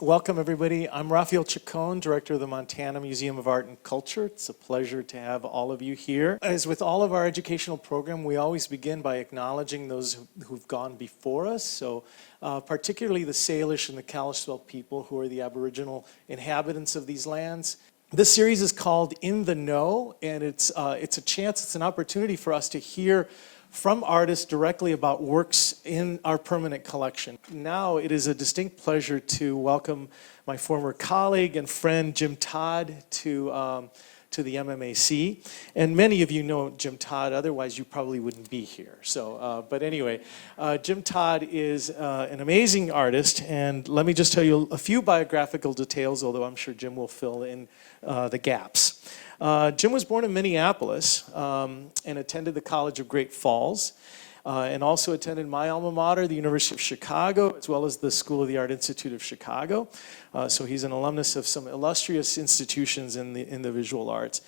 Welcome, everybody. I'm Raphael Chacon, director of the Montana Museum of Art and Culture. It's a pleasure to have all of you here. As with all of our educational program, we always begin by acknowledging those who've gone before us. So particularly the Salish and the Kalispel people, who are the Aboriginal inhabitants of these lands. This series is called In the Know, and it's an opportunity for us to hear from artists directly about works in our permanent collection. Now it is a distinct pleasure to welcome my former colleague and friend Jim Todd to the MMAC. And many of you know Jim Todd, otherwise you probably wouldn't be here. But anyway, Jim Todd is an amazing artist, and let me just tell you a few biographical details, although I'm sure Jim will fill in the gaps. Jim was born in Minneapolis and attended the College of Great Falls and also attended my alma mater, the University of Chicago, as well as the School of the Art Institute of Chicago. So he's an alumnus of some illustrious institutions in the visual arts.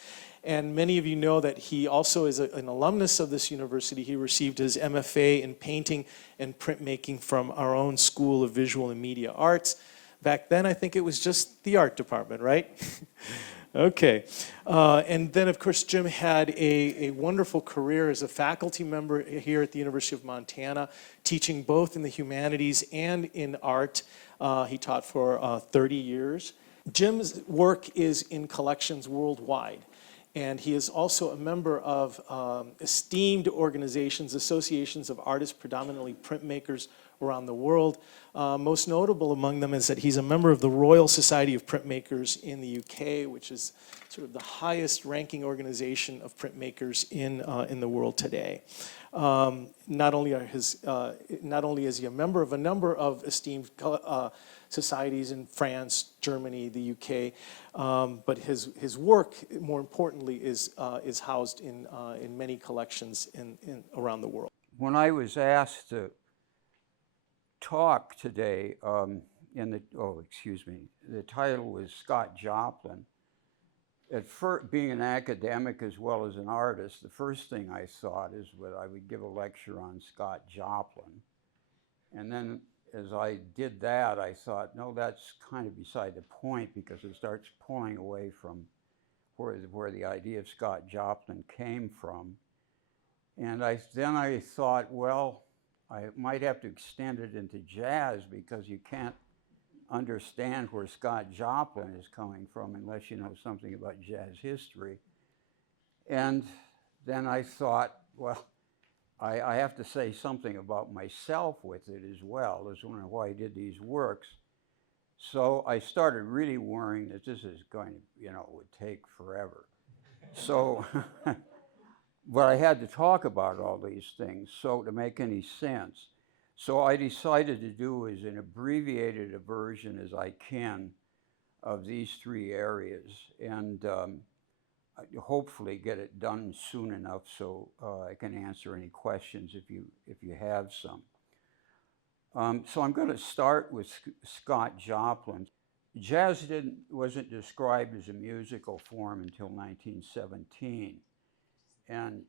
And many of you know that he also is an alumnus of this university. He received his MFA in painting and printmaking from our own School of Visual and Media Arts. Back then, I think it was just the art department, right? Okay, and then of course Jim had a wonderful career as a faculty member here at the University of Montana, teaching both in the humanities and in art. He taught for 30 years. Jim's work is in collections worldwide, and he is also a member of esteemed organizations, associations of artists, predominantly printmakers around the world. Most notable among them is that he's a member of the Royal Society of Printmakers in the UK, which is sort of the highest ranking organization of printmakers in the world today. Not only is he a member of a number of esteemed societies in France, Germany, the UK, but his work, more importantly, is housed in many collections around the world. When I was asked to talk today, the title was Scott Joplin. At first, being an academic as well as an artist, the first thing I thought is that I would give a lecture on Scott Joplin. And then as I did that, I thought, no, that's kind of beside the point, because it starts pulling away from where the idea of Scott Joplin came from. And then I thought, well, I might have to extend it into jazz, because you can't understand where Scott Joplin is coming from unless you know something about jazz history. And then I thought, well, I have to say something about myself with it as well, as why I did these works. So I started really worrying that this is going to, would take forever. So, but I had to talk about all these things, so to make any sense. So I decided to do as an abbreviated a version as I can of these three areas, and hopefully get it done soon enough so I can answer any questions if you have some. So I'm going to start with Scott Joplin. Jazz wasn't described as a musical form until 1917. And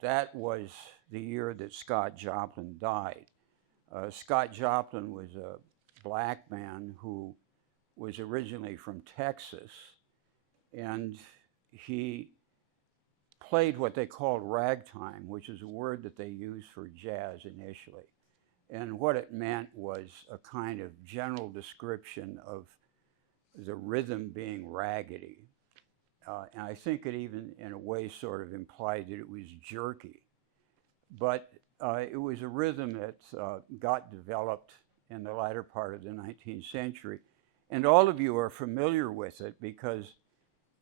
that was the year that Scott Joplin died. Scott Joplin was a black man who was originally from Texas, and he played what they called ragtime, which is a word that they used for jazz initially. And what it meant was a kind of general description of the rhythm being raggedy. And I think it even, in a way, sort of implied that it was jerky. But it was a rhythm that got developed in the latter part of the 19th century. And all of you are familiar with it because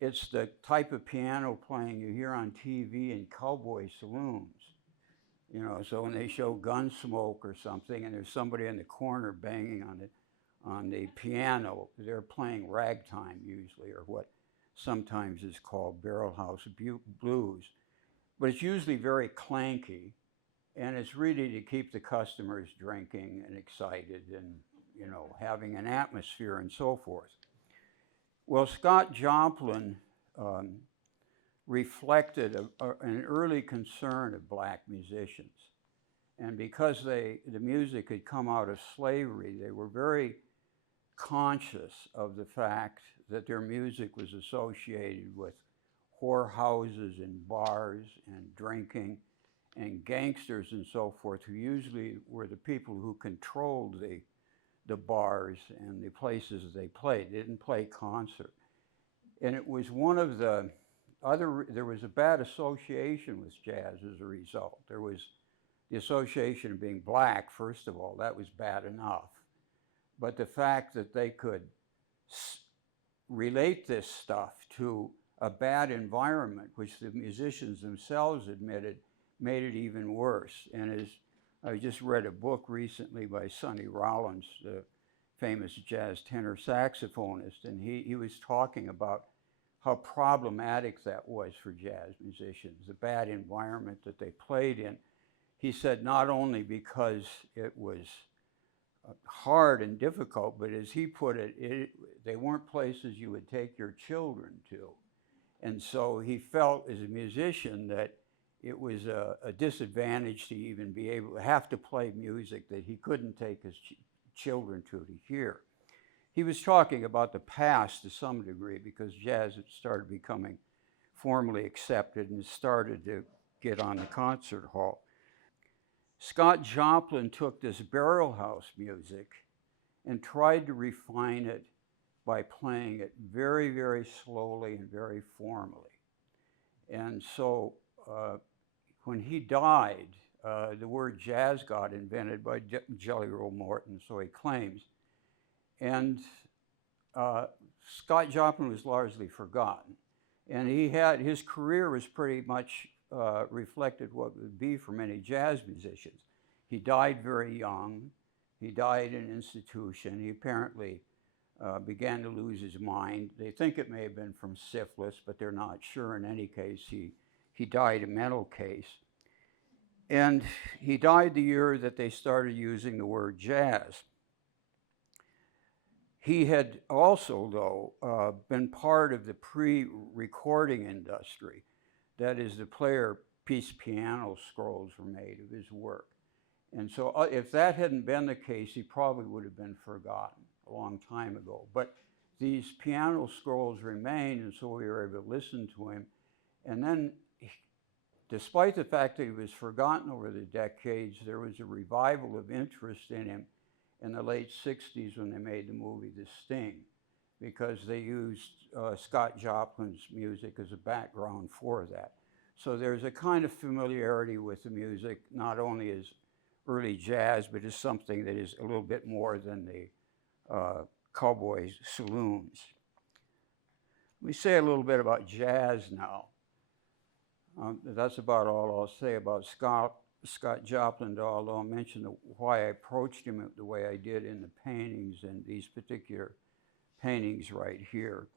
it's the type of piano playing you hear on TV in cowboy saloons. So when they show Gunsmoke or something and there's somebody in the corner banging on the piano, they're playing ragtime usually, or what sometimes is called barrelhouse blues. But it's usually very clanky, and it's really to keep the customers drinking and excited and, having an atmosphere and so forth. Well, Scott Joplin reflected an early concern of black musicians. And because the music had come out of slavery, they were very conscious of the fact that their music was associated with whorehouses and bars and drinking and gangsters and so forth, who usually were the people who controlled the bars and the places they played. They didn't play concert. And it was one of the there was a bad association with jazz as a result. There was the association of being black, first of all, that was bad enough. But the fact that they could relate this stuff to a bad environment, which the musicians themselves admitted, made it even worse. And as I just read a book recently by Sonny Rollins, the famous jazz tenor saxophonist, and he was talking about how problematic that was for jazz musicians, the bad environment that they played in. He said not only because it was hard and difficult, but as he put it, they weren't places you would take your children to. And so he felt as a musician that it was a disadvantage to even be able to have to play music that he couldn't take his children to hear. He was talking about the past to some degree, because jazz had started becoming formally accepted and started to get on the concert hall. Scott Joplin took this barrel house music and tried to refine it by playing it very, very slowly and very formally. And so when he died, the word jazz got invented by Jelly Roll Morton, so he claims. And Scott Joplin was largely forgotten. And his career was pretty much reflected what would be for many jazz musicians. He died very young. He died in an institution. He apparently began to lose his mind. They think it may have been from syphilis, but they're not sure. In any case, he died a mental case. And he died the year that they started using the word jazz. He had also, though, been part of the pre-recording industry. That is, the player piece piano scrolls were made of his work. And so if that hadn't been the case, he probably would have been forgotten a long time ago. But these piano scrolls remained, and so we were able to listen to him. And then, despite the fact that he was forgotten over the decades, there was a revival of interest in him in the late 60s when they made the movie The Sting, because they used Scott Joplin's music as a background for that. So there's a kind of familiarity with the music, not only as early jazz, but as something that is a little bit more than the cowboy saloons. Let me say a little bit about jazz now. That's about all I'll say about Scott Joplin, although I'll mention why I approached him the way I did in the paintings, and these particular paintings right here.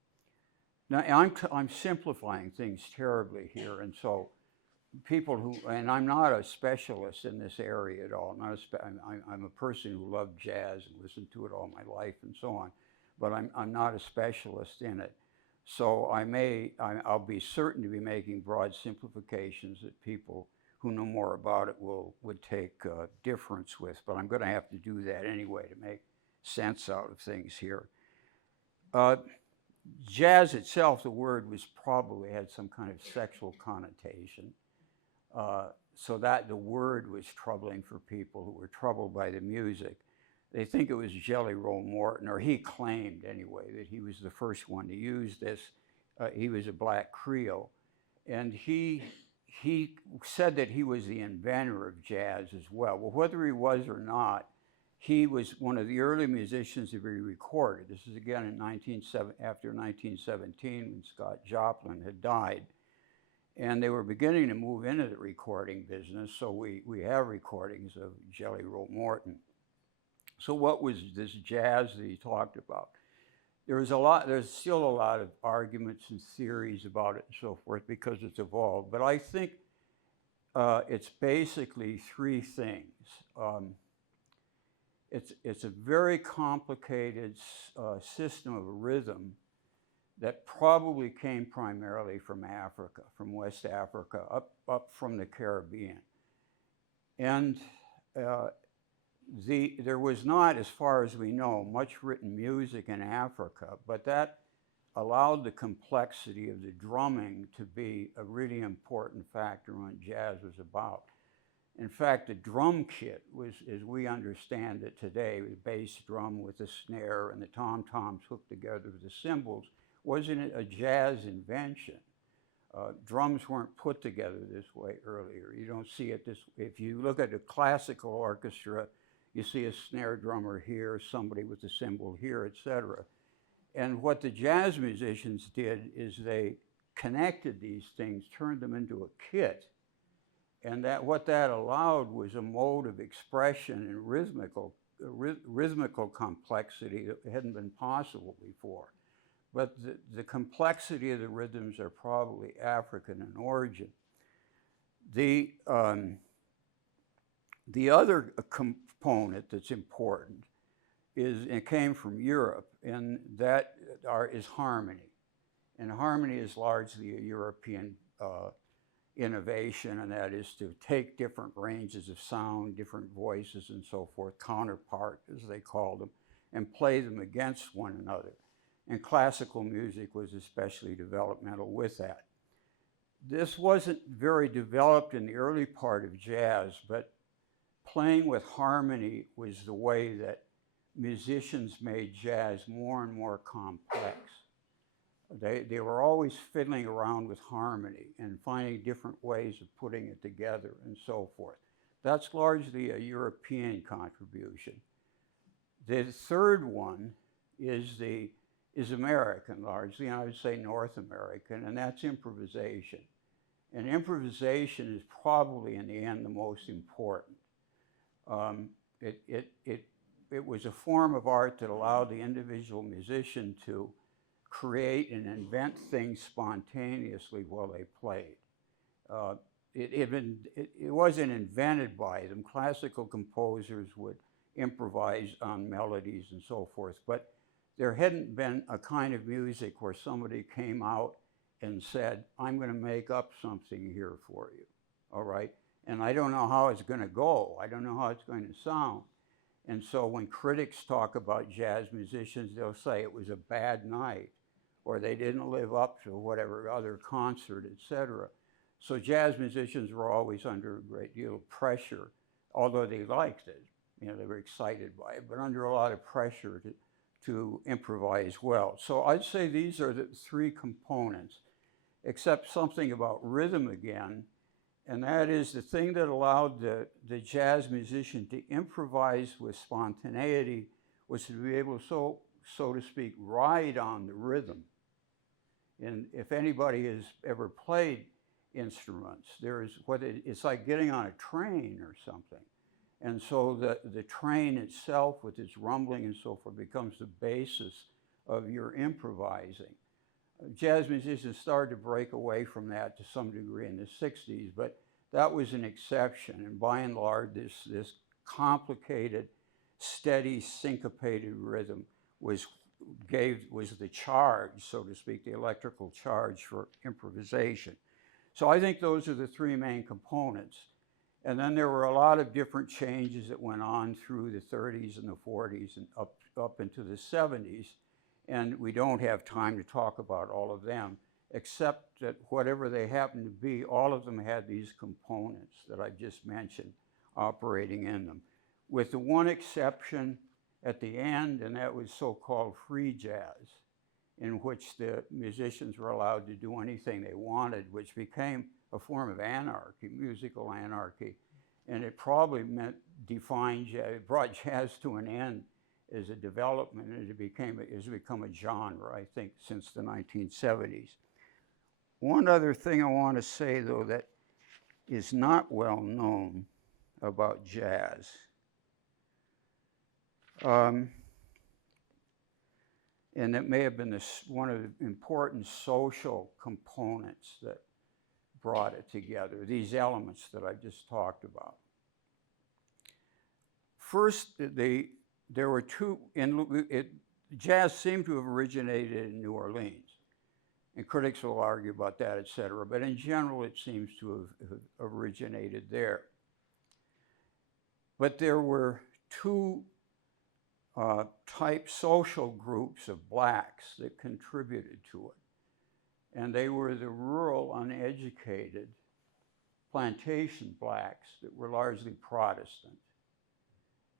Now, I'm simplifying things terribly here, and so people and I'm not a specialist in this area at all. I'm a person who loved jazz and listened to it all my life and so on, but I'm not a specialist in it. So I'll be certain to be making broad simplifications that people who know more about it would take difference with, but I'm going to have to do that anyway to make sense out of things here. Jazz itself, the word probably had some kind of sexual connotation, so that the word was troubling for people who were troubled by the music. They think it was Jelly Roll Morton, or he claimed anyway that he was the first one to use this. He was a black Creole, and he said that he was the inventor of jazz as well. Well, whether he was or not, he was one of the early musicians to be recorded. This is again after 1917 when Scott Joplin had died. And they were beginning to move into the recording business, so we have recordings of Jelly Roll Morton. So what was this jazz that he talked about? There's still a lot of arguments and theories about it and so forth because it's evolved, but I think it's basically three things. It's a very complicated system of rhythm that probably came primarily from Africa, from West Africa, up from the Caribbean. And There was not, as far as we know, much written music in Africa, but that allowed the complexity of the drumming to be a really important factor in what jazz was about. In fact, the drum kit was, as we understand it today, the bass drum with the snare and the tom-toms hooked together with the cymbals, wasn't a jazz invention. Drums weren't put together this way earlier. You don't see it this way. If you look at a classical orchestra, you see a snare drummer here, somebody with a cymbal here, etc. And what the jazz musicians did is they connected these things, turned them into a kit. And what that allowed was a mode of expression and rhythmical complexity that hadn't been possible before. But the complexity of the rhythms are probably African in origin. The other component that's important it came from Europe, and that is harmony. And harmony is largely a European innovation, and that is to take different ranges of sound, different voices and so forth, counterpart as they called them, and play them against one another. And classical music was especially developmental with that. This wasn't very developed in the early part of jazz, but playing with harmony was the way that musicians made jazz more and more complex. They were always fiddling around with harmony and finding different ways of putting it together and so forth. That's largely a European contribution. The third one is American largely, and I would say North American, and that's improvisation. And improvisation is probably in the end the most important. It was a form of art that allowed the individual musician to create and invent things spontaneously while they played. It wasn't invented by them. Classical composers would improvise on melodies and so forth, but there hadn't been a kind of music where somebody came out and said, I'm going to make up something here for you, all right? And I don't know how it's going to go. I don't know how it's going to sound. And so when critics talk about jazz musicians, they'll say it was a bad night, or they didn't live up to whatever other concert, etc. So jazz musicians were always under a great deal of pressure, although they liked it. You know, they were excited by it, but under a lot of pressure to improvise well. So I'd say these are the three components, except something about rhythm again, and that is the thing that allowed the jazz musician to improvise with spontaneity was to be able to, so to speak, ride on the rhythm. And if anybody has ever played instruments, it's like getting on a train or something. And so the train itself with its rumbling and so forth becomes the basis of your improvising. Jazz musicians started to break away from that to some degree in the 60s, but that was an exception. And by and large, this complicated, steady, syncopated rhythm was the charge, so to speak, the electrical charge for improvisation. So I think those are the three main components. And then there were a lot of different changes that went on through the 30s and the 40s and up into the 70s. And we don't have time to talk about all of them, except that whatever they happen to be, all of them had these components that I just mentioned operating in them, with the one exception at the end, and that was so-called free jazz, in which the musicians were allowed to do anything they wanted, which became a form of anarchy, musical anarchy, and it probably defined jazz, it brought jazz to an end as a development, and it has become a genre, I think, since the 1970s. One other thing I want to say, though, that is not well known about jazz, and it may have been one of the important social components that brought it together, these elements that I just talked about. First, there were two, jazz seemed to have originated in New Orleans, and critics will argue about that, et cetera, but in general, it seems to have originated there. But there were two type social groups of blacks that contributed to it. And they were the rural, uneducated plantation blacks that were largely Protestant.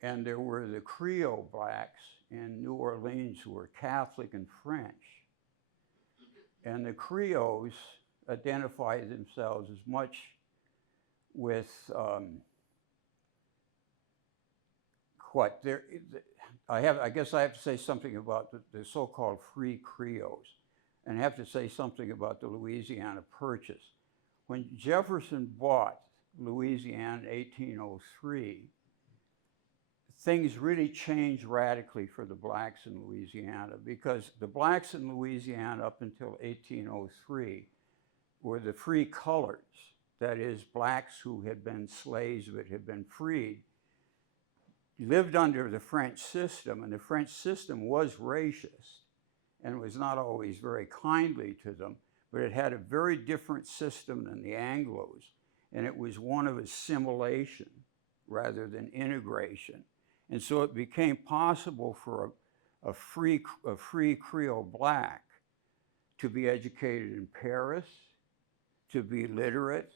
And there were the Creole blacks in New Orleans who were Catholic and French. And the Creoles identified themselves as much with I guess I have to say something about the so-called free Creoles, and I have to say something about the Louisiana Purchase. When Jefferson bought Louisiana in 1803, things really changed radically for the blacks in Louisiana, because the blacks in Louisiana up until 1803 were the free coloreds, that is, blacks who had been slaves but had been freed, lived under the French system, and the French system was racist and was not always very kindly to them, but it had a very different system than the Anglos, and it was one of assimilation rather than integration. And so it became possible for a free Creole black to be educated in Paris, to be literate,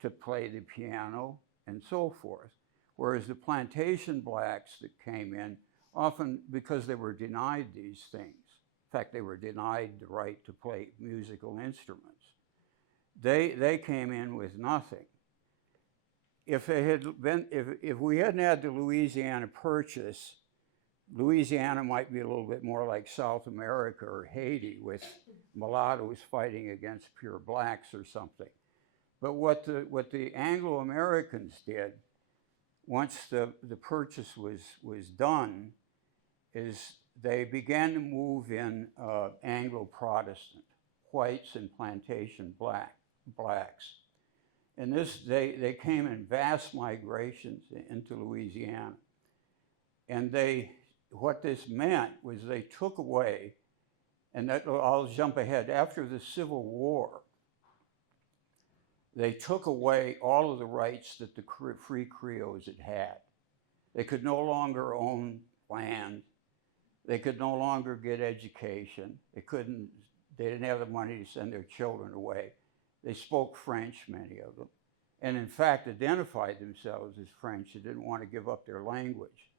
to play the piano, and so forth. Whereas the plantation blacks that came in, often because they were denied these things, in fact, they were denied the right to play musical instruments, they came in with nothing. If we hadn't had the Louisiana Purchase, Louisiana might be a little bit more like South America or Haiti, with mulattoes fighting against pure blacks or something. But what the Anglo-Americans did, once the purchase was done, is they began to move in Anglo-Protestant, whites and plantation blacks. And they came in vast migrations into Louisiana. And what this meant was they took away, and I'll jump ahead, after the Civil War, they took away all of the rights that the free Creoles had had. They could no longer own land. They could no longer get education. They didn't have the money to send their children away. They spoke French, many of them, and in fact identified themselves as French. They didn't want to give up their language.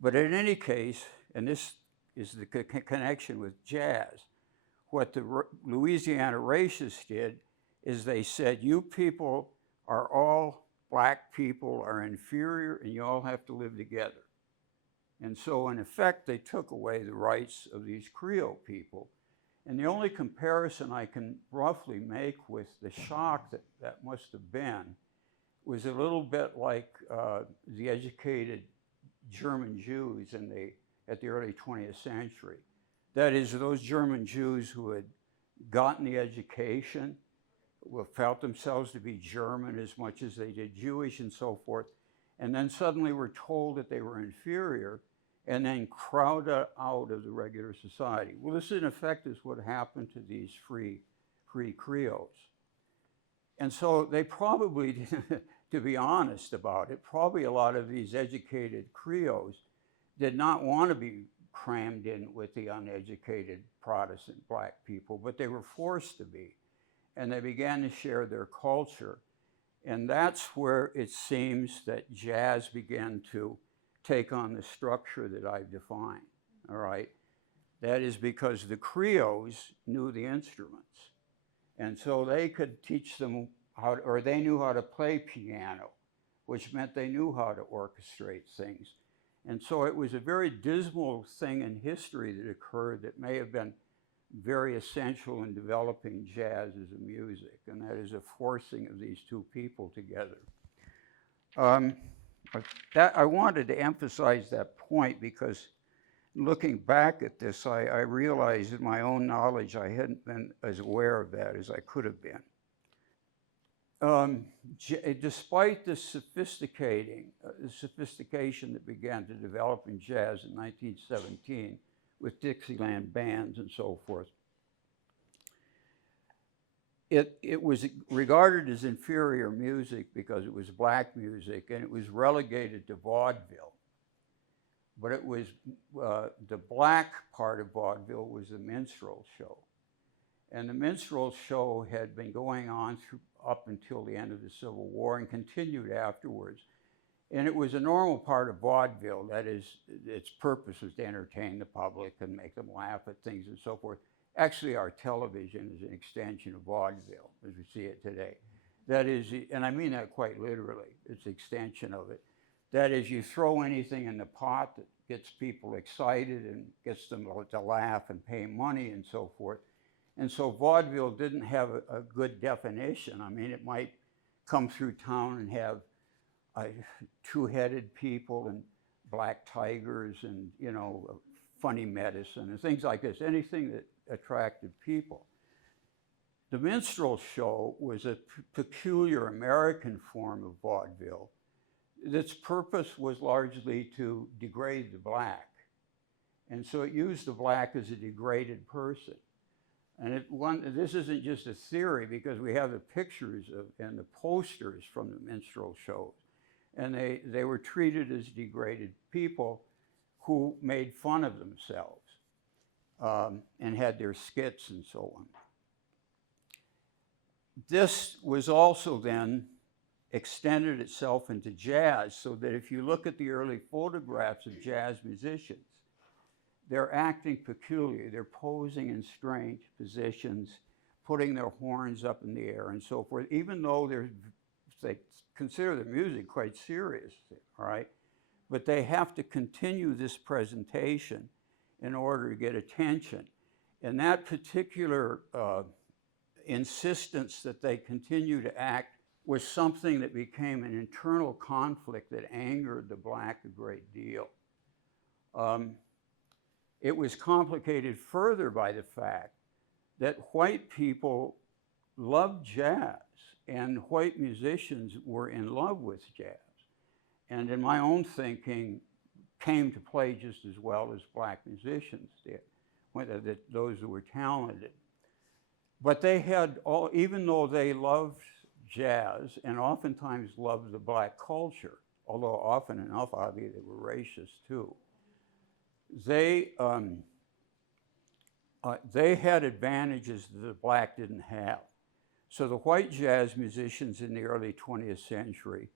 But in any case, and this is the connection with jazz, what the Louisiana racists did is they said, you people are all, black people are inferior and you all have to live together. And so in effect, they took away the rights of these Creole people. And the only comparison I can roughly make with the shock that must have been was a little bit like the educated German Jews at the early 20th century. That is, those German Jews who had gotten the education, felt themselves to be German as much as they did Jewish and so forth, and then suddenly were told that they were inferior and then crowded out of the regular society. Well, this in effect is what happened to these free Creoles. And so they probably, to be honest about it, probably a lot of these educated Creoles did not want to be crammed in with the uneducated Protestant black people, but they were forced to be. And they began to share their culture. And that's where it seems that jazz began to take on the structure that I've defined, all right? That is because the Creoles knew the instruments. And so they could teach them or they knew how to play piano, which meant they knew how to orchestrate things. And so it was a very dismal thing in history that occurred that may have been very essential in developing jazz as a music, and that is a forcing of these two people together. I wanted to emphasize that point because looking back at this, I realized in my own knowledge I hadn't been as aware of that as I could have been. Despite the sophistication that began to develop in jazz in 1917 with Dixieland bands and so forth, it was regarded as inferior music because it was black music, and it was relegated to vaudeville. but it was the black part of vaudeville was the minstrel show. And the minstrel show had been going on up until the end of the Civil War and continued afterwards. And it was a normal part of vaudeville. That is, its purpose was to entertain the public and make them laugh at things and so forth. Actually, our television is an extension of vaudeville as we see it today. That is, and I mean that quite literally, it's an extension of it. That is, you throw anything in the pot that gets people excited and gets them to laugh and pay money and so forth. And so vaudeville didn't have a good definition. I mean, it might come through town and have two-headed people and black tigers and, you know, funny medicine and things like this, anything that attracted people. The minstrel show was a peculiar American form of vaudeville. Its purpose was largely to degrade the black. And so it used the black as a degraded person. And this isn't just a theory, because we have the pictures and the posters from the minstrel shows. And they were treated as degraded people who made fun of themselves and had their skits and so on. This was also then extended itself into jazz, so that if you look at the early photographs of jazz musicians, they're acting peculiar. They're posing in strange positions, putting their horns up in the air and so forth, even though they consider the music quite serious, all right? But they have to continue this presentation in order to get attention. And that particular insistence that they continue to act was something that became an internal conflict that angered the black a great deal. It was complicated further by the fact that white people loved jazz, and white musicians were in love with jazz. And in my own thinking, came to play just as well as black musicians did, those who were talented. But they had all, even though they loved jazz and oftentimes loved the black culture, although often enough, obviously, they were racist too, they had advantages that the black didn't have. So the white jazz musicians in the early 20th century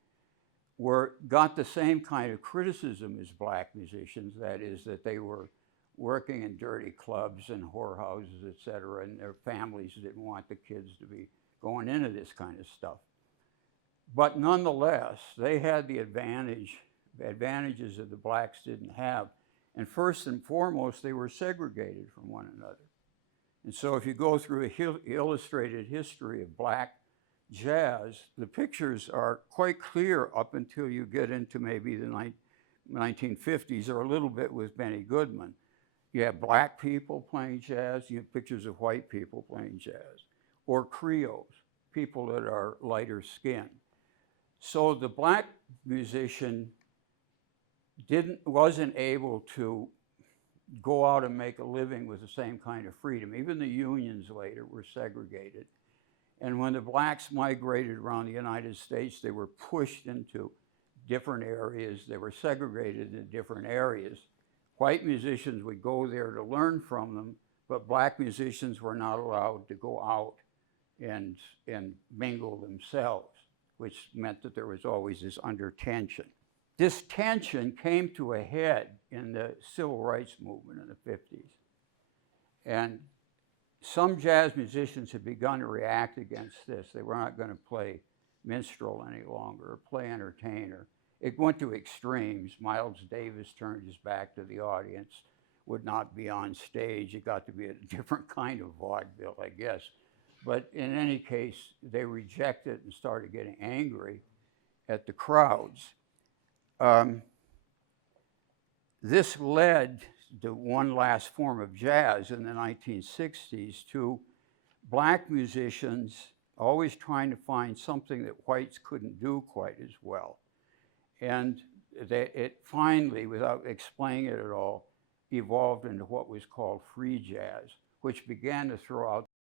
got the same kind of criticism as black musicians, that is, that they were working in dirty clubs and whorehouses, et cetera, and their families didn't want the kids to be going into this kind of stuff. But nonetheless, they had the advantages that the blacks didn't have. And first and foremost, they were segregated from one another. And so if you go through an illustrated history of black jazz, the pictures are quite clear up until you get into maybe the 1950s, or a little bit with Benny Goodman. You have black people playing jazz, you have pictures of white people playing jazz, or Creoles, people that are lighter skinned. So the black musician wasn't able to go out and make a living with the same kind of freedom. Even the unions later were segregated. And when the blacks migrated around the United States, they were pushed into different areas. They were segregated in different areas. White musicians would go there to learn from them, but black musicians were not allowed to go out and mingle themselves, which meant that there was always this under tension. This tension came to a head in the civil rights movement in the 50s. And some jazz musicians had begun to react against this. They were not going to play minstrel any longer, or play entertainer. It went to extremes. Miles Davis turned his back to the audience, would not be on stage. It got to be a different kind of vaudeville, I guess. But in any case, they rejected and started getting angry at the crowds. This led to one last form of jazz in the 1960s to black musicians always trying to find something that whites couldn't do quite as well. And it finally, without explaining it at all, evolved into what was called free jazz, which began to throw out